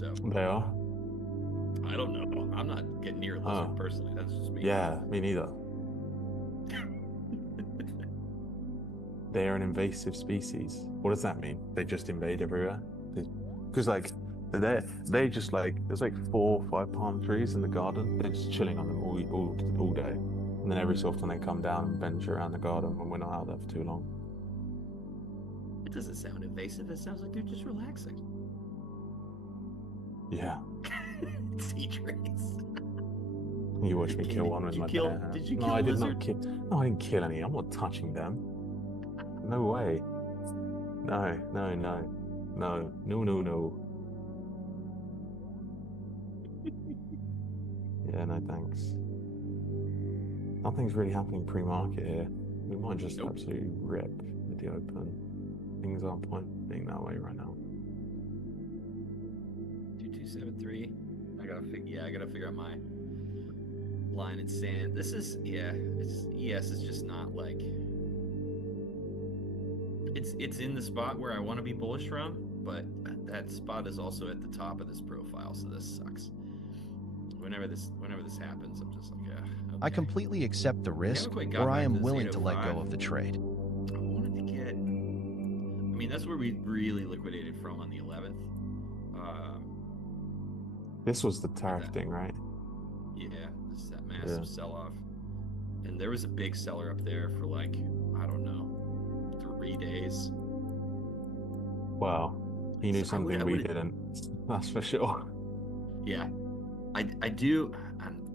So They are. I don't know. I'm not getting near a lizard Oh, personally. That's just me. yeah, me neither. They are an invasive species. What does that mean? They just invade everywhere? Because like they just like there's like 4 or 5 palm trees in the garden. They're just chilling on them all day. And then every so often they come down and venture around the garden when we're not out there for too long. It doesn't sound invasive. It sounds like they're just relaxing. Yeah. Sea trace. You watched me King, kill one did with you my kill? bare Did hands. you No, kill I a did not lizard? kill. No, I didn't kill any. I'm not touching them. No way. No, no, no. No, no, no, no. Yeah, no, thanks. Nothing's really happening pre-market here. We might just Nope. absolutely rip with the open. Things aren't pointing that way right now. 2273. I gotta figure. Yeah, I gotta figure out my line in sand. This is yeah. It's ES is just not like it's in the spot where I want to be bullish from, but that spot is also at the top of this profile, so this sucks. Whenever this happens, I'm just like, yeah, I okay. completely accept the We haven't risk, quite or got I back to am this willing to let go 805. of the trade. I wanted to get. I mean, that's where we really liquidated from on the 11th. This was the With tariff that, thing, right? yeah, this is that Yeah. massive sell-off, and there was a big seller up there for like I don't know, 3 days. Well, he knew So I something we would, didn't. That's for sure. yeah, I do.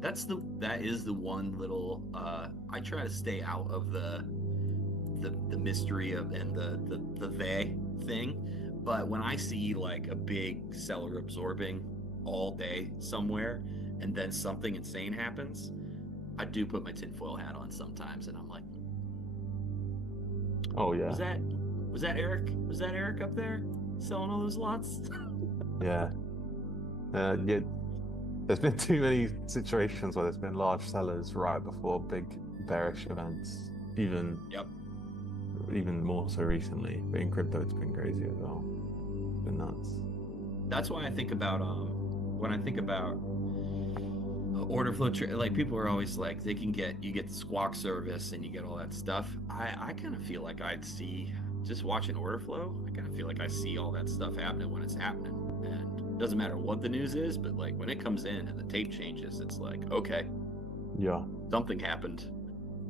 That is the one little. I try to stay out of the mystery of and the they thing, but when I see like a big seller absorbing all day somewhere, and then something insane happens, I do put my tinfoil hat on sometimes, and I'm like, Oh was yeah, that was that Eric? Was that Eric up there selling all those lots? yeah, yeah. There's been too many situations where there's been large sellers right before big bearish events. Yep. Even more so recently. But in crypto, it's been crazy as well. Been nuts. That's why I think about when I think about order flow like people are always like they can get you get the squawk service and you get all that stuff. I kind of feel like I'd see just watching order flow. I kind of feel like I see all that stuff happening when it's happening, and it doesn't matter what the news is, but like when it comes in and the tape changes, it's like okay, Yeah. something happened.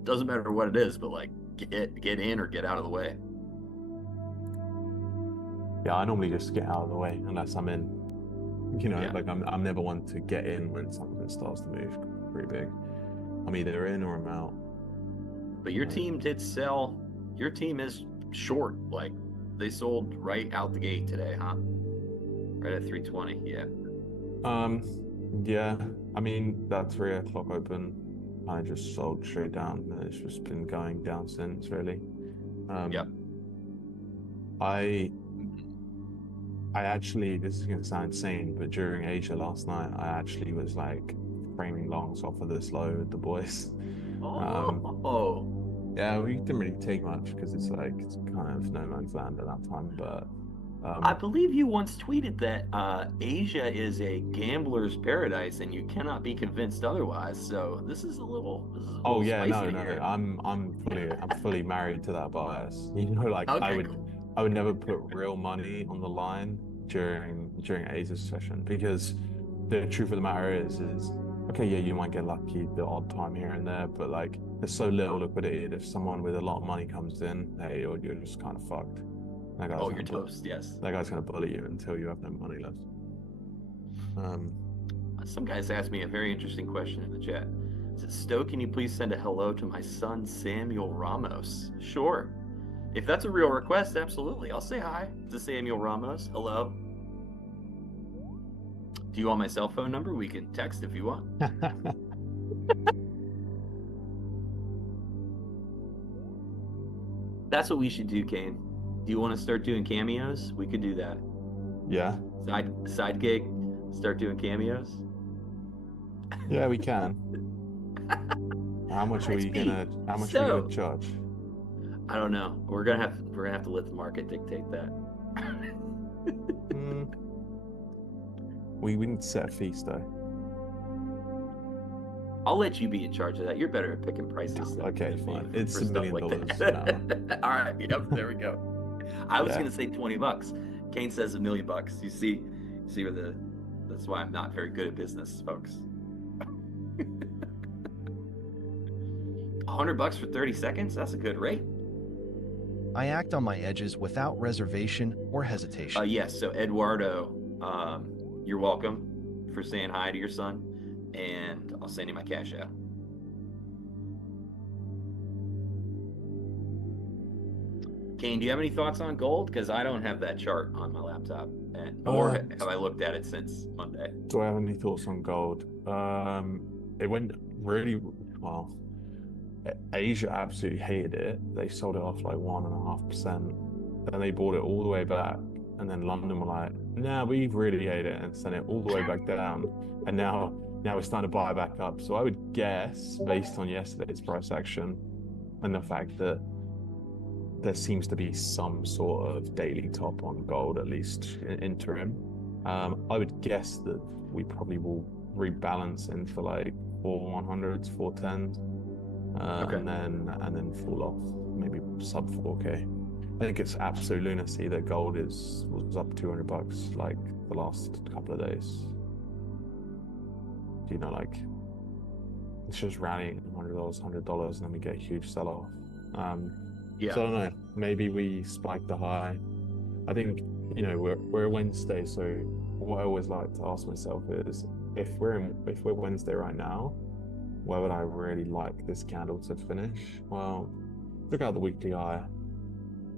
Doesn't matter what it is, but like get in or get out of the way. Yeah, I normally just get out of the way unless I'm in. Yeah, Like I'm never one to get in when something starts to move pretty big. I'm either in or I'm out. but your Uh, team did sell. Your team is short. Like they sold right out the gate today, huh? Right at 320. Yeah. yeah. I mean that 3 o'clock open, I just sold straight down, and it's just been going down since really. Yep. Um, I I actually, this is going to sound insane, but during Asia last night, I actually was like framing longs off of this low with the boys. Oh, Yeah, we didn't really take much because it's kind of no man's land at that time. But I um, believe you once tweeted that Asia is a gambler's paradise and you cannot be convinced otherwise. So this is a oh little yeah, spicy no, to no, hear. I'm fully married to that bias. Like Okay, cool. I would never put real money on the line during Asia's session because the truth of the matter is okay, yeah, you might get lucky the odd time here and there, but like there's so little liquidity that if someone with a lot of money comes in, hey, you're just kind of fucked. That guy's Oh, gonna you're bu toast. Yes. that guy's gonna bully you until you have no money left. Um, Some guys asked me a very interesting question in the chat. Said, Stowe, can you please send a hello to my son Samuel Ramos? Sure. If that's a real request, absolutely. I'll say hi to Samuel Ramos. Hello. Do you want my cell phone number? We can text if you want. That's what we should do, Kane. Do you want to start doing cameos? We could do that. yeah, Side gig, start doing cameos. yeah, we can. Hi, it's me. How much are we gonna So charge? I don't know. We're gonna have to let the market dictate that. Hmm. We need to set a feast though. I'll let you be in charge of that. You're better at picking prices Okay, than me fine. for, It's for $1 stuff million like now. that. All right. Yep. There we go. I was Yeah. gonna say $20. Kane says $1 million. You see where that's why I'm not very good at business, folks. $100 for 30 seconds? That's a good rate. I act on my edges without reservation or hesitation. Yes. So Eduardo, you're welcome for saying hi to your son, and I'll send you my cash out. Kane, do you have any thoughts on gold? Because I don't have that chart on my laptop, nor have I looked at it since Monday. Do I have any thoughts on gold? It went really well. Asia absolutely hated it. They sold it off like 1.5%. Then they bought it all the way back. And then London were like, nah, we really hate it, and sent it all the way back down. And now we're starting to buy back up. So I would guess, based on yesterday's price action and the fact that there seems to be some sort of daily top on gold, at least interim, I would guess that we probably will rebalance into like 4/100s, 4/10s. Okay. and then fall off, maybe sub 4K. I think it's absolute lunacy that gold was up $200 like the last couple of days. You know, like it's just rallying $100, and then we get a huge sell-off. Yeah. So I don't know. Maybe we spike the high. I think, you know, we're Wednesday, so what I always like to ask myself is if we're Wednesday right now, where would I really like this candle to finish? Well, look at the weekly high.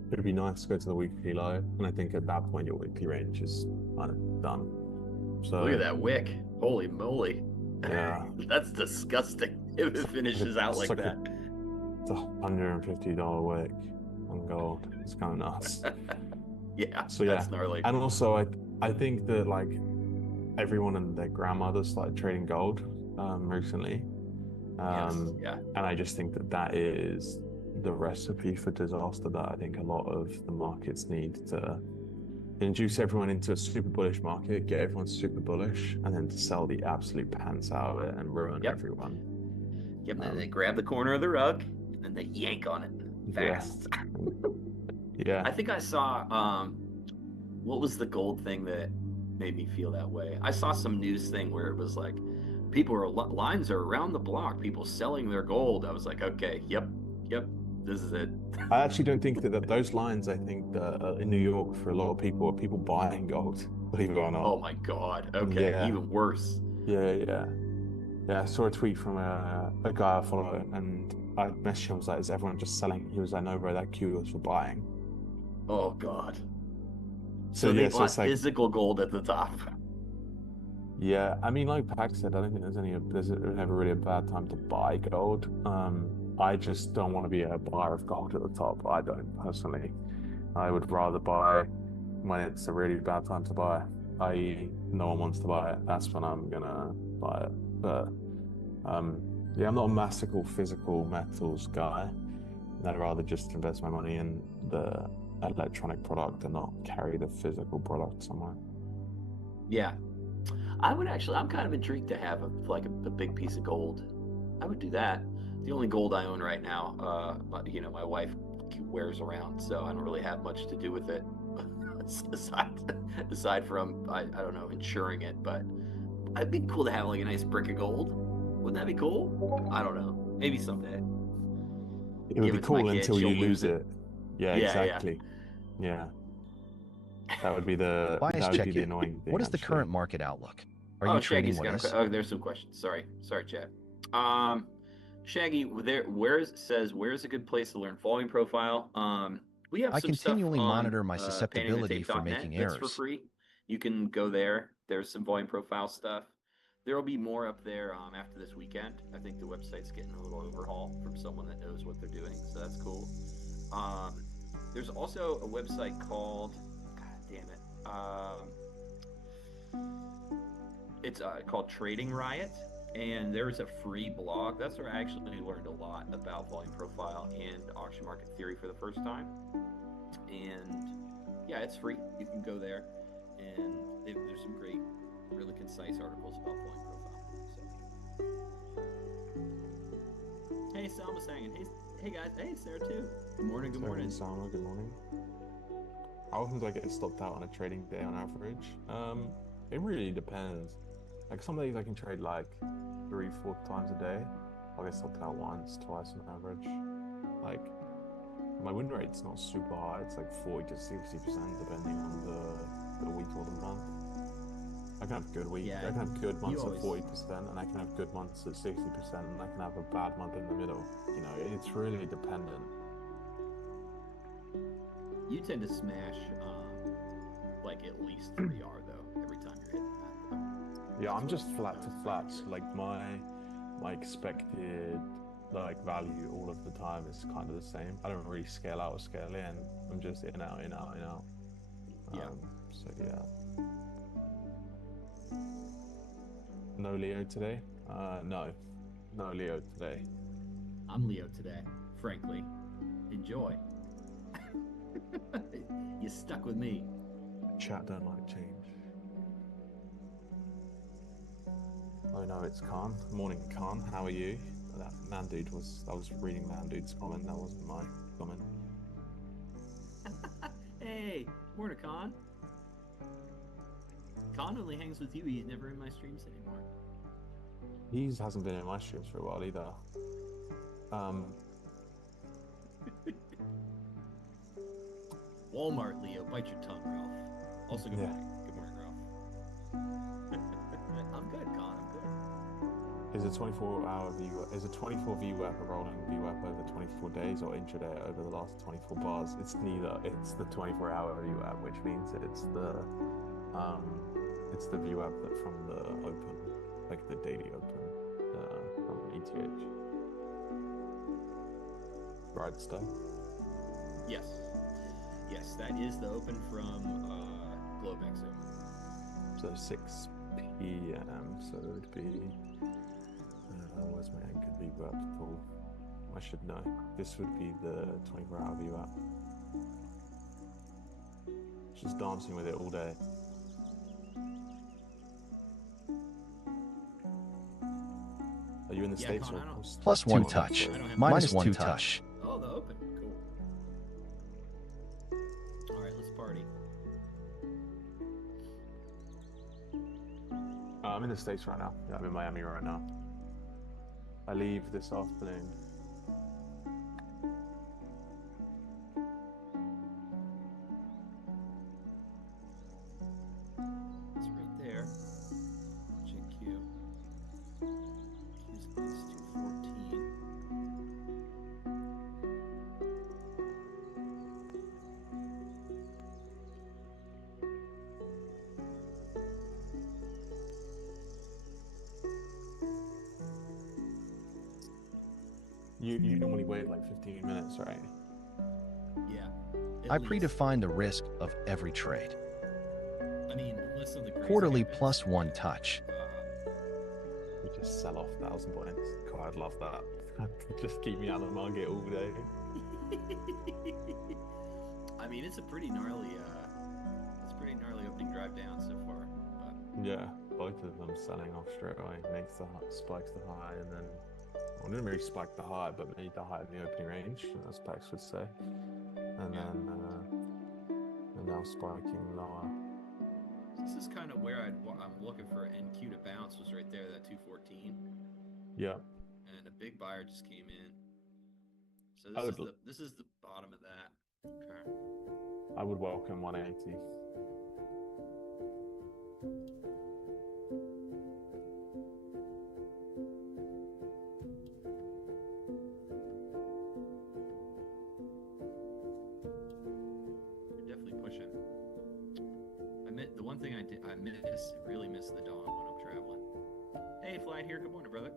It'd be nice to go to the weekly low, and I think at that point your weekly range is kind of done. So look at that wick. Holy moly. Yeah. That's disgusting if it finishes out like that. It's $150 wick on gold. It's kind of nuts. Yeah, so that's gnarly. And also I think that like everyone and their grandmother started trading gold recently. Yes, yeah. And I just think that is the recipe for disaster that I think a lot of the markets need to induce everyone into a super bullish market, get everyone super bullish, and then to sell the absolute pants out of it and ruin everyone. Yep, and then they grab the corner of the rug and then they yank on it fast. Yeah. I think I saw, what was the gold thing that made me feel that way? I saw some news thing where it was like, lines are around the block, people selling their gold. I was like, okay, yep, this is it. I actually don't think that those lines, I think that in New York for a lot of people are people buying gold, believe it or not. Oh my God. Okay. Yeah. Even worse. Yeah. I saw a tweet from a guy I follow, and I messaged him, was like, is everyone just selling? He was like, no bro, that queue was for buying. Oh God. So they bought physical gold at the top. Yeah, I mean, like Pac said, I don't think there's never really a bad time to buy gold. I just don't want to be a buyer of gold at the top. I don't personally. I would rather buy when it's a really bad time to buy, i.e. no one wants to buy it. That's when I'm gonna buy it. But I'm not a massive physical metals guy. I'd rather just invest my money in the electronic product and not carry the physical product somewhere. Yeah. I'm kind of intrigued to have a big piece of gold. I would do that. The only gold I own right now, my wife wears around, so I don't really have much to do with it aside from I don't know, insuring it. But it'd be cool to have like a nice brick of gold. Wouldn't that be cool? I don't know. Maybe someday. It would be cool until you lose it. Yeah, exactly. Yeah. That would be the annoying thing. What is the current market outlook? Are you trading what is? Oh, there's some questions. Sorry, Chad. Shaggy, where's a good place to learn volume profile? We have I some continually stuff monitor my susceptibility for making errors. That's for free. You can go there. There's some volume profile stuff. There will be more up there after this weekend. I think the website's getting a little overhaul from someone that knows what they're doing, so that's cool. There's also a website called, God damn it, it's called Trading Riot, and there's a free blog. That's where I actually learned a lot about volume profile and auction market theory for the first time. And yeah, it's free. You can go there, and there's some great really concise articles about point profile. So. Hey, Selma's hanging. Hey guys. Hey, Sarah too. Good morning. Good morning. Selma, good morning. How often do I get stopped out on a trading day on average? It really depends. Like some days I can trade like 3-4 times a day. I'll get stopped out once, twice on average. Like my win rate's not super high. It's like 40 to 60% depending on the week or the month. I can have good weeks. I can have good months at 40%, and I can have good months at 60%, and I can have a bad month in the middle. You know, it's really dependent. You tend to smash like at least 3R though every time you're hitting that. Yeah, I'm just flat to flat. So like my expected like value all of the time is kind of the same. I don't really scale out or scale in. I'm just in out, in out, in out. Yeah. So yeah. No Leo today? No Leo today. I'm Leo today, frankly. Enjoy. You stuck with me. Chat don't like change. Oh no, it's Khan. Morning, Khan. How are you? That man dude I was reading man dude's comment. That wasn't my comment. Hey, morning, Khan. Khan only hangs with you. He's never in my streams anymore. He hasn't been in my streams for a while either. Walmart, Leo, bite your tongue, Ralph. Also, good morning. Good morning, Ralph. I'm good, Con. I'm good. Is a 24 VWAP a rolling VWAP over 24 days or intraday over the last 24 bars? It's neither. It's the 24-hour VWAP, which means it's the VWAP that from the open, like the daily open from ETH. Right stuff. Yes, that is the open from Globex open. So 6 p.m. So it would be. Where's my anchor VWAP tool? I should know. This would be the 24-hour VWAP. Just dancing with it all day. Are you in the States or plus 1 touch, minus 1 touch? Oh, the open. Cool. All right, let's party. I'm in the States right now. Yeah, I'm in Miami right now. I leave this afternoon. It's right there. Watching Q. Q's at least 214. You normally wait like 15 minutes, right? Yeah. I predefine the risk of every trade. I mean, unless something crazy Quarterly happens, plus 1 touch. We just sell off 1,000 points. God, I'd love that. Just keep me out of the market all day. I mean, it's a pretty gnarly opening drive down so far. But Yeah, both of them selling off straight away. Spikes the high, and then well, didn't really spike the high, but made the high in the opening range, as Specs would say. And then and now spiking lower. this is kind of where I'm looking for NQ to bounce was right there, that 214. Yeah. And a big buyer just came in. So this is the bottom of that. Okay. I would welcome 180. You're definitely pushing. The one thing I really miss the dawn when I'm traveling. Hey, Flight here. Good morning, brother.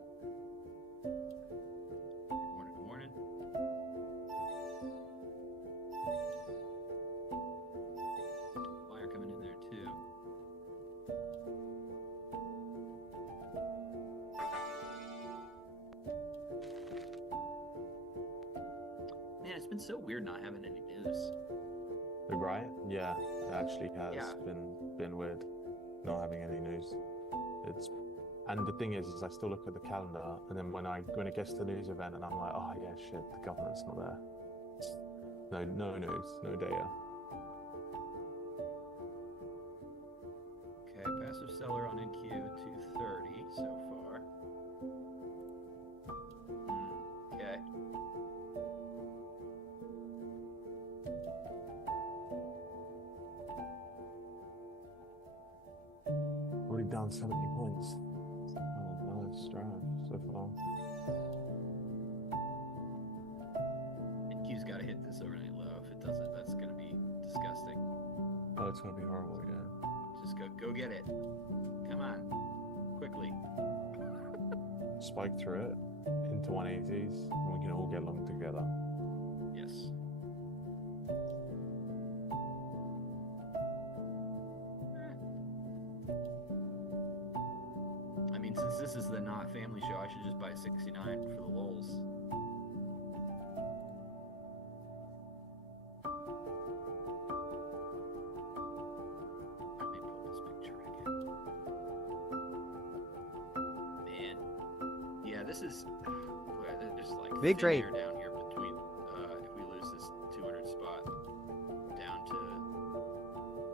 Good morning. Buyer coming in there too. Man, it's been so weird not having any news. Right? Yeah, it actually has been weird. not having any news. And the thing is I still look at the calendar, and then when it gets to the news event, and I'm like, oh yeah, shit, the government's not there. No news, no data. Okay, passive seller on NQ at 230 so far. Okay. Already down 70 points. Oh, nice drive so far. NQ's got to hit this overnight low. If it doesn't, that's going to be disgusting. Oh, it's gonna be horrible, yeah. Just go get it. Come on, quickly. Spike through it into 180s, and we can all get long together. Yes. I mean, since this is the not family show, I should just buy 69 for the lulz. Let me pull this picture again. Man, yeah, this is there's like Big thin trade. air down here between if we lose this 200 spot down to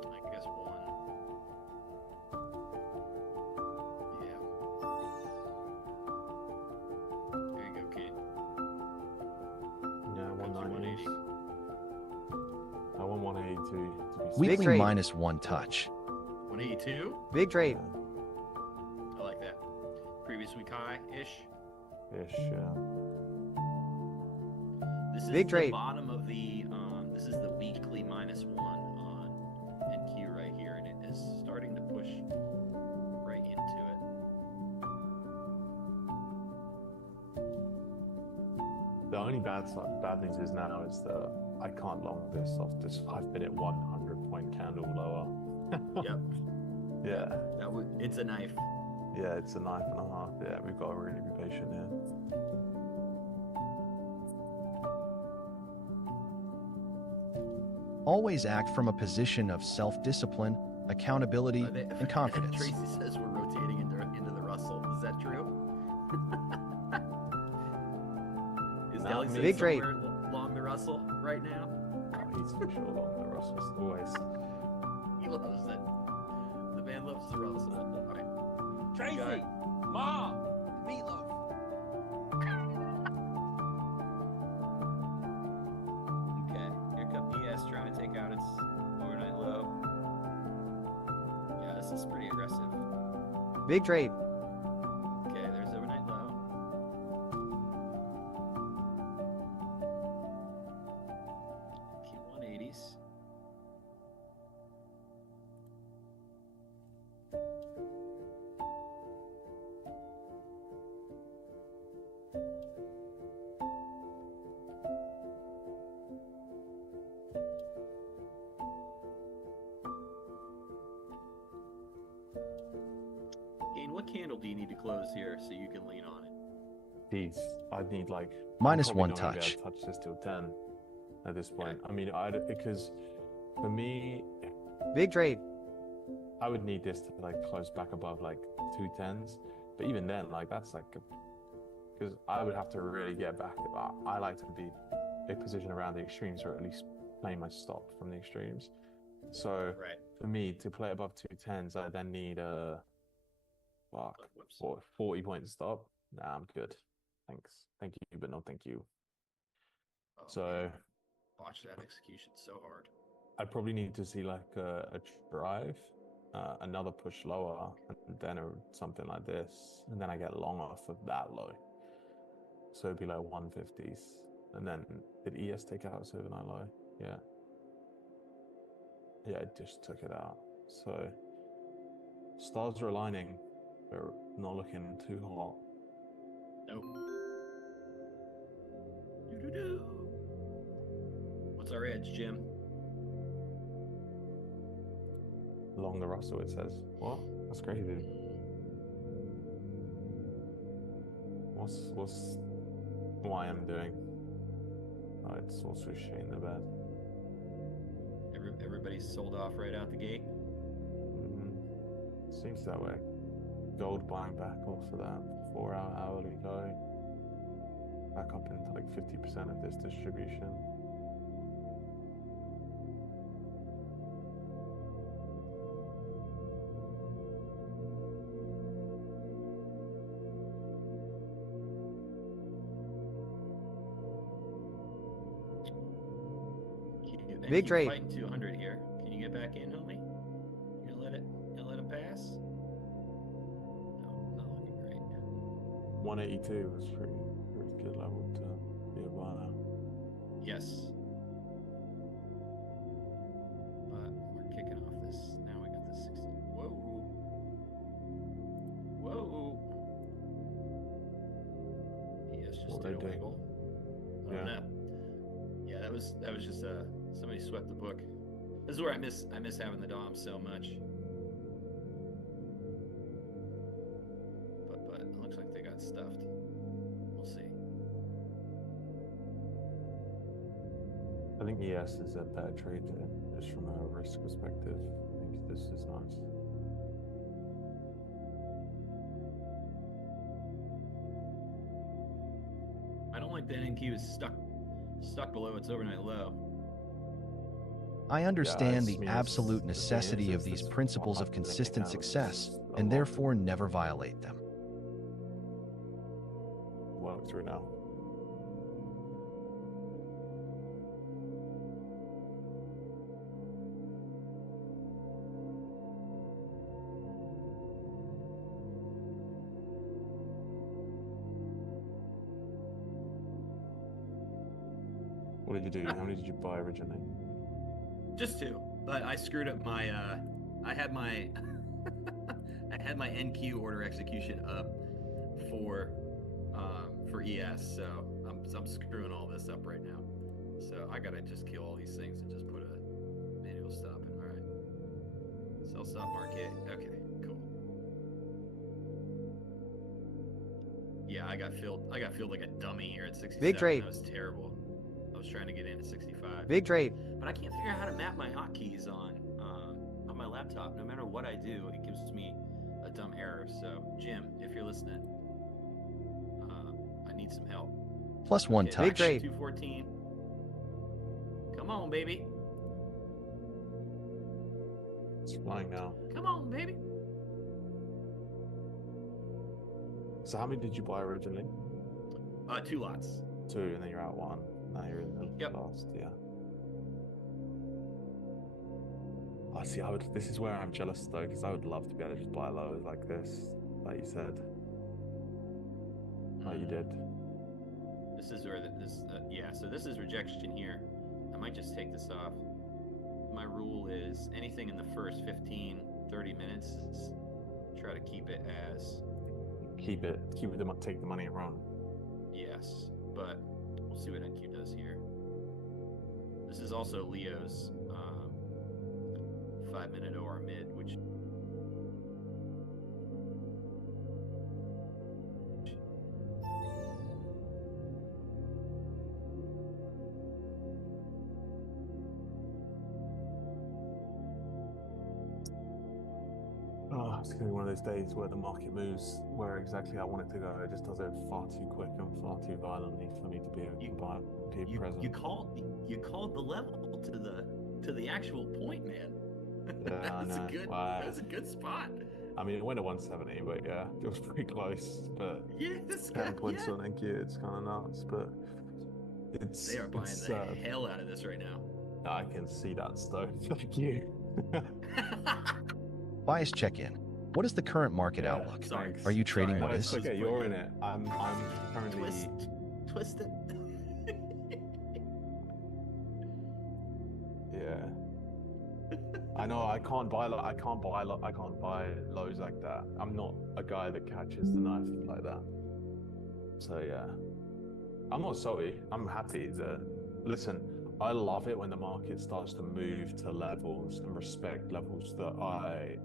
I guess 1. Yeah. There you go, kid. Yeah, Comes your 190s. I want 180 to be Weekly trade. -1 touch. 182. Big trade. I like that. Previous week high ish. ish, yeah. This is Big the trade. bottom of the this is the weekly -1 on NQ right here, and it is starting to push right into it. The only bad news is now is that I can't long this off this 5-minute 100-point candle lower. Yep. Yeah. That would it's a knife. Yeah, it's a knife and a half. Yeah, we've got to really be patient here. Always act from a position of self-discipline, accountability, and confidence. Tracy says we're rotating into the Russell. Is that true? Is No, Deli big trade. somewhere along the Russell right now? Oh, he's for sure along the Russell's always. He loves it. The man loves the Russell. All right. Tracy, Got it. Mom, meatloaf. Okay, here comes ES trying to take out its overnight low. Yeah, this is pretty aggressive. Big trade. Okay, there's overnight low. Q180s. Kane, what candle do you need to close here so you can lean on it? Jeez, I'd need like Minus I'm probably one not gonna be able touch. to touch this till 10 at this point. I mean, because for me, Big trade. I would need this to like close back above like 210s. But even then, like that's like because I would have to really get back. I like to be a position around the extremes, or at least play my stop from the extremes. So Right. for me to play above 210s, I then need a Whoops. 40-point stop. Nah, I'm good. Thanks. Thank you, but no thank you. Oh, So man. Watch that execution so hard. I probably need to see like a drive, another push lower, and then something like this, and then I get long off of that low. So it'd be like 150s, and then did ES take out its overnight low? Yeah. Yeah, it just took it out. So stars are aligning. They're not looking too hot. Nope. Doo-doo-doo. What's our edge, Jim? Along the Russell, it says. What? That's crazy. What's YM doing? Oh, it's also shitting the bed. Everybody's sold off right out the gate. Mhm. Seems that way. Gold buying back off of that 4-hour hourly going back up into like 50% of this distribution. Big trade. Fighting 200 here. Can you get back in, homie? You gonna let it pass? No, not looking great. 182 was pretty good level to be a buyer. Yes. But we're kicking off this. Now we got the 60. Whoa. Whoa. Yes, just What did a they do? wiggle. I don't know. Yeah, that was just somebody swept the book. This is where I miss having the Dom so much. But it looks like they got stuffed. We'll see. I think ES is a better trade there, just from a risk perspective. I think this is nice. I don't like that NQ is stuck below its overnight low. I understand it's- the I mean, absolute the thing necessity is, of these this principles of 100 consistent candles success, is a and lot. therefore never violate them. Work through now. What did you do? How many did you buy originally? Just two, but I screwed up my. I had my. I had my NQ order execution up for ES, so I'm screwing all this up right now. So I gotta just kill all these things and just put a manual stop in. All right. Sell stop market. Okay, cool. Yeah, I got filled like a dummy here at 67. Big trade. That was terrible. I was trying to get in at 65. Big trade. But I can't figure out how to map my hotkeys on my laptop. No matter what I do, it gives me a dumb error. So, Jim, if you're listening, I need some help. Plus one Okay, Big touch. trade. 214. Come on, baby. It's flying now. Come on, baby. So how many did you buy originally? 2 lots. 2, and then you're out 1. Now you're in the Yep. last, yeah. I see. This is where I'm jealous though, because I would love to be able to just buy lows like this, like you said, like you did. This is where yeah. So this is rejection here. I might just take this off. My rule is anything in the first 15, 30 minutes is try to keep it as Keep it. Take the money and run. yes. But we'll see what NQ does here. This is also Leo's 5-minute OR mid, which Oh, it's gonna be one of those days where the market moves where exactly I want it to go. It just does it far too quick and far too violently for me to be able to be present. you called the level to the actual point, man. Yeah, I know. That's a good spot. I mean, it went to 170, but yeah, it was pretty close. But Yeah, that's 10 good. points Yeah. on NQ, it's kind of nuts. But it's They are buying it's, the hell out of this right now. I can see that stone. Thank you. Bias check-in. What is the current market Yeah, outlook? Sorry. thanks. Are you trading Sorry, what It's is? okay, you're in it. I'm currently. Twist it. Yeah. I know I can't buy lows like that. I'm not a guy that catches the knife like that. So yeah, I'm not sorry. I'm happy that. Listen, I love it when the market starts to move to levels and respect levels that I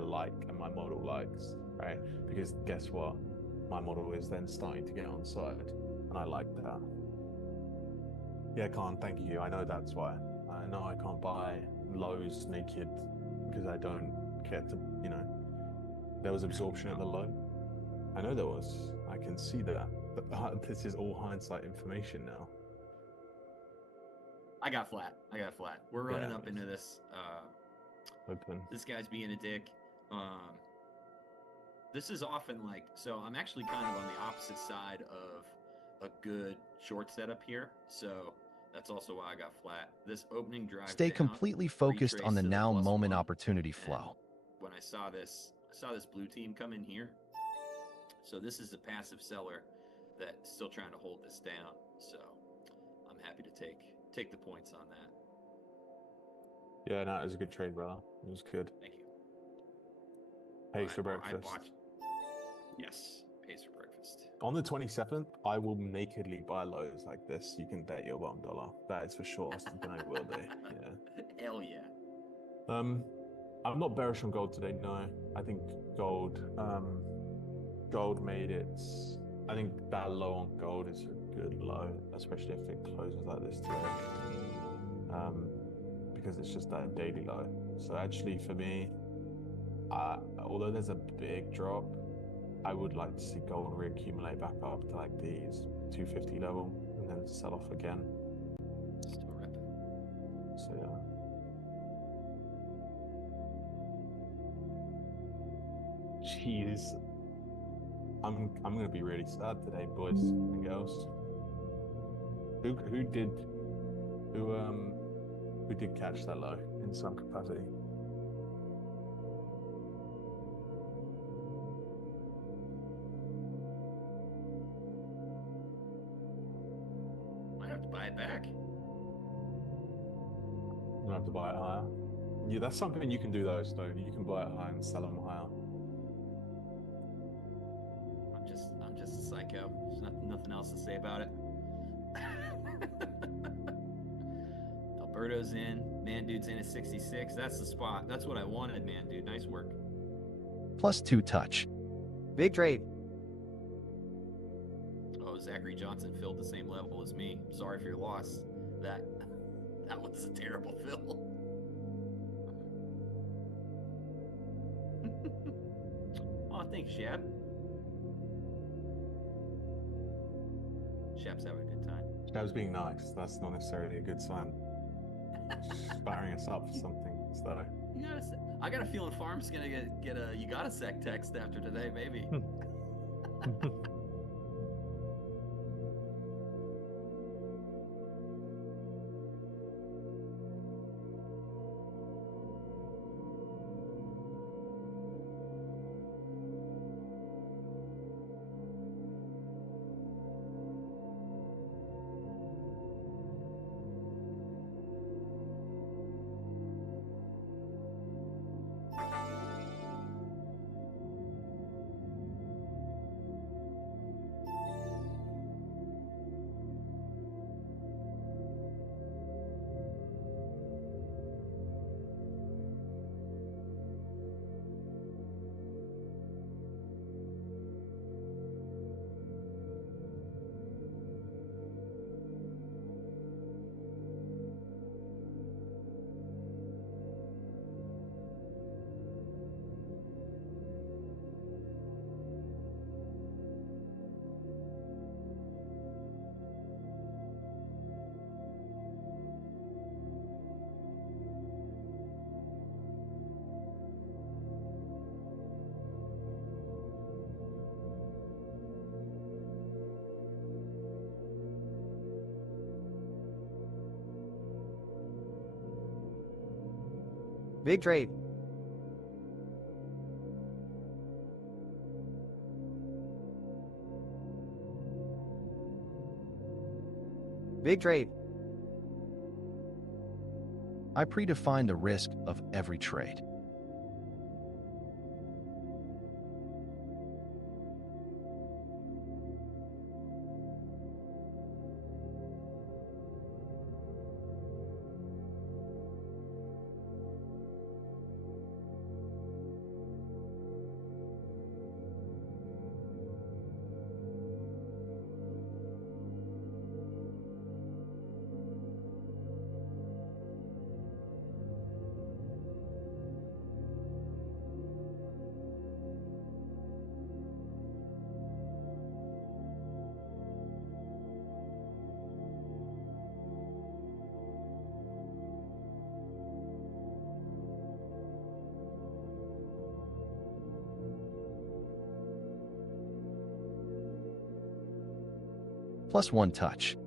like and my model likes, right? Because guess what? My model is then starting to get on side, and I like that. Yeah, Khan, thank you. I know that's why. I know I can't buy lows naked because I don't care to, there was absorption at the low. I know there was. I can see that. But this is all hindsight information now. I got flat. We're running Yeah, up into this. Open. This guy's being a dick. This is often like, so I'm actually kind of on the opposite side of a good short setup here. So that's also why I got flat. This opening drive Stay down, completely focused retrace on the to now +1, moment opportunity and flow. when I saw this blue team come in here. So this is a passive seller that's still trying to hold this down. So I'm happy to take the points on that. Yeah, no, it was a good trade, brother. It was good. Thank you. Pays for breakfast. Yes, pays for breakfast. On the 27th, I will nakedly buy lows like this. You can bet your bottom dollar. That is for sure. Something I will do. Yeah. Hell yeah. I'm not bearish on gold today. No, I think gold made its. I think that low on gold is a good low, especially if it closes like this today. Because it's just that daily low. So actually, for me, although there's a big drop, I would like to see gold reaccumulate back up to like these 250 level and then sell off again. Still ripping. So yeah. Jeez. I'm gonna be really sad today, boys and girls. Who did catch that low in some capacity? Might have to buy it back. You have to buy it higher. Yeah, that's something you can do though, Stone. You can buy it higher and sell them higher. I'm just a psycho. There's nothing else to say about it. Alberto's in. Man Dude's in at 66. That's the spot. That's what I wanted, Man Dude. Nice work. +2 touch. Big trade. Oh, Zachary Johnson filled the same level as me. Sorry for your loss. That was a terrible fill. Oh, thanks, Shab. Shab's having a good time. That was being nice. That's not necessarily a good sign. Firing us up for something. So I got a feeling Farm's gonna get a you got a sec text after today, maybe. Big trade. Big trade. I predefine the risk of every trade. plus 1 touch.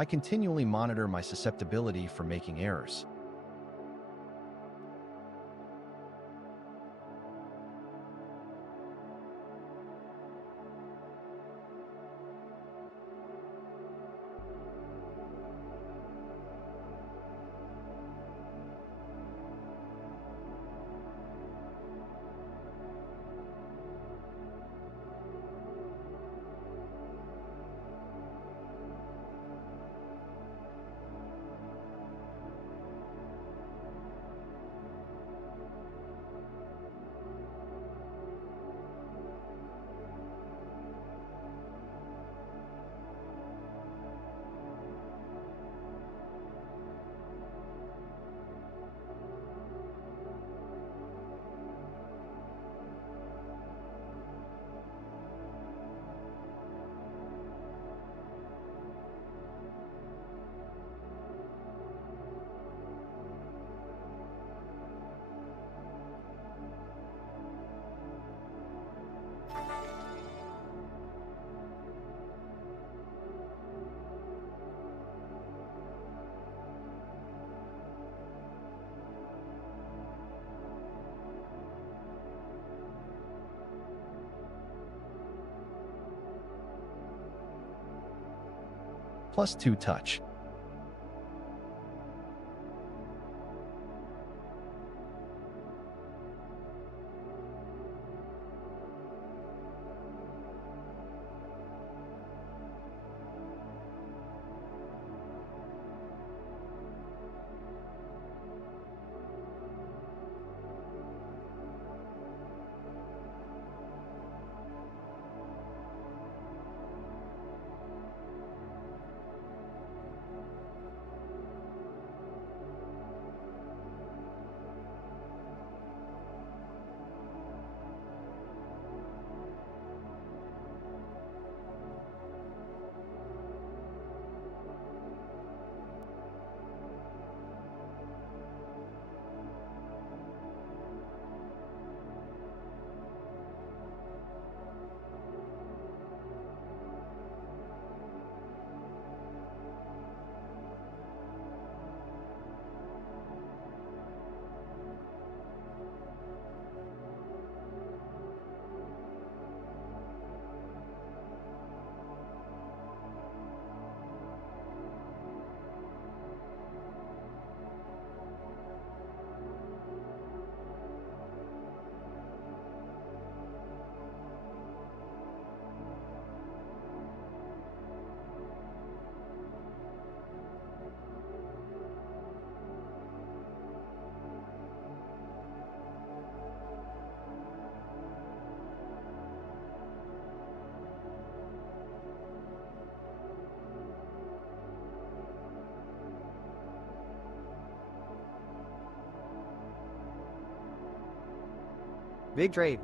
I continually monitor my susceptibility for making errors. Plus 2 touch. Big trade.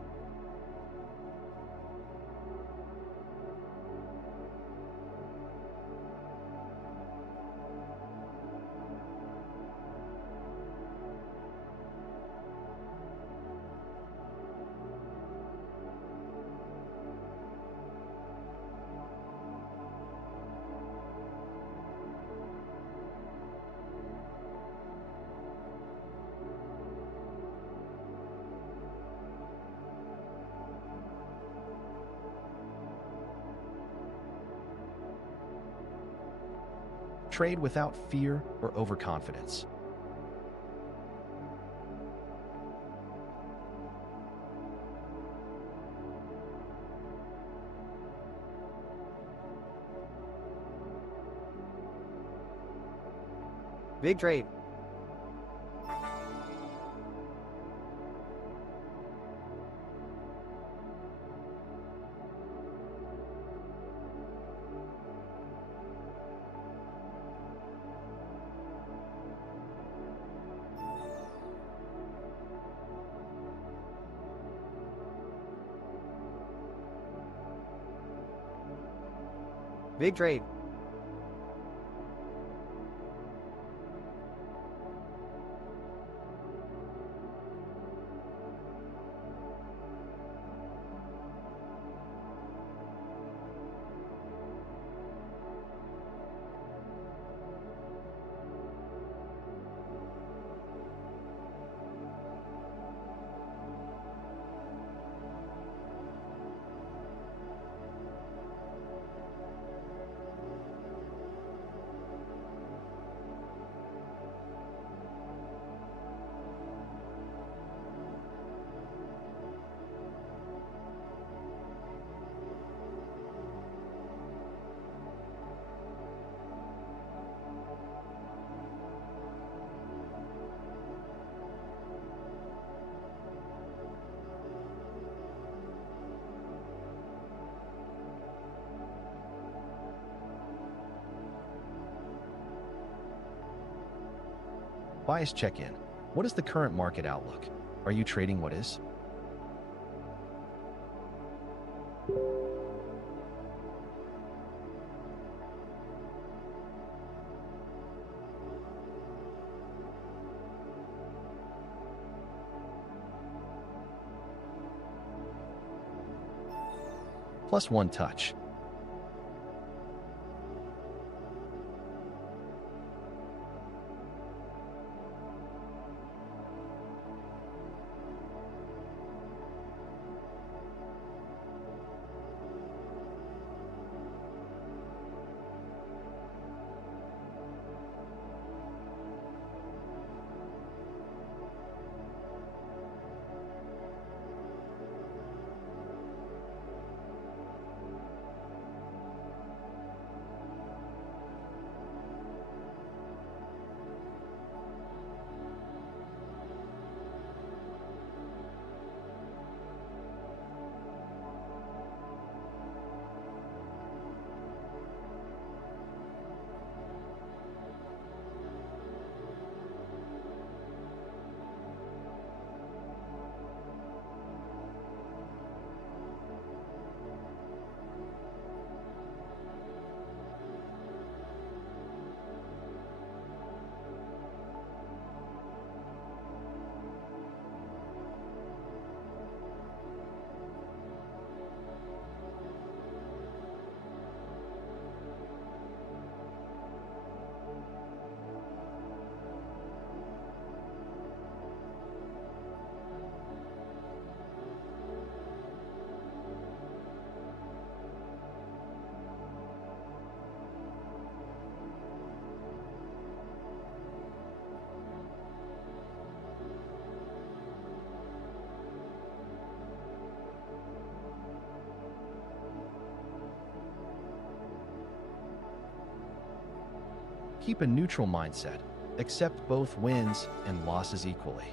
Trade without fear or overconfidence. Big trade. Big trade. Bias check-in. What is the current market outlook? Are you trading what is? Plus one touch. Keep a neutral mindset. Accept both wins and losses equally.